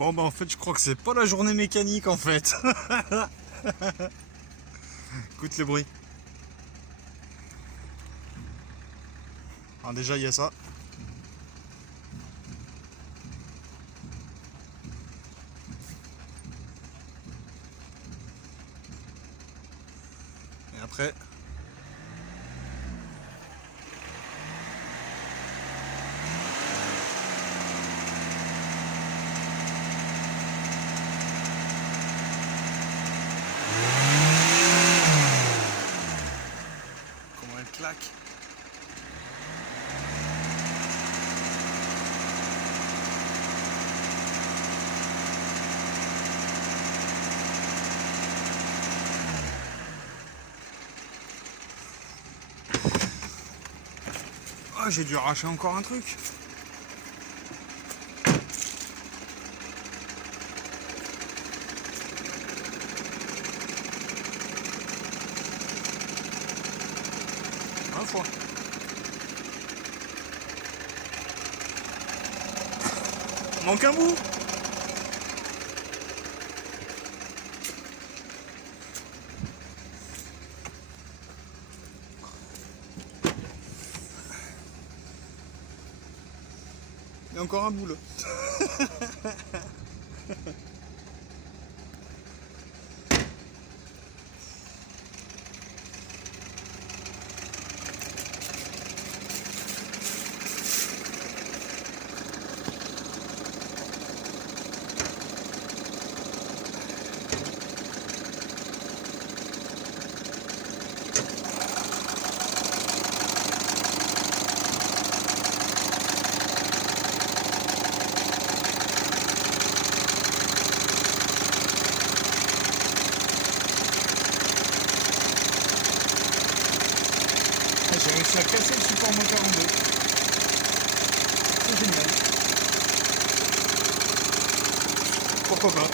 Bon bah en fait je crois que c'est pas la journée mécanique en fait. Écoute le bruit. Alors déjà il y a ça. Et après... comment elle claque. Ah, j'ai dû arracher encore un truc. Un fois. Manque un bout. Il y a encore un bout là. J'ai réussi à casser le support moteur en deux. C'est génial. Pourquoi pas?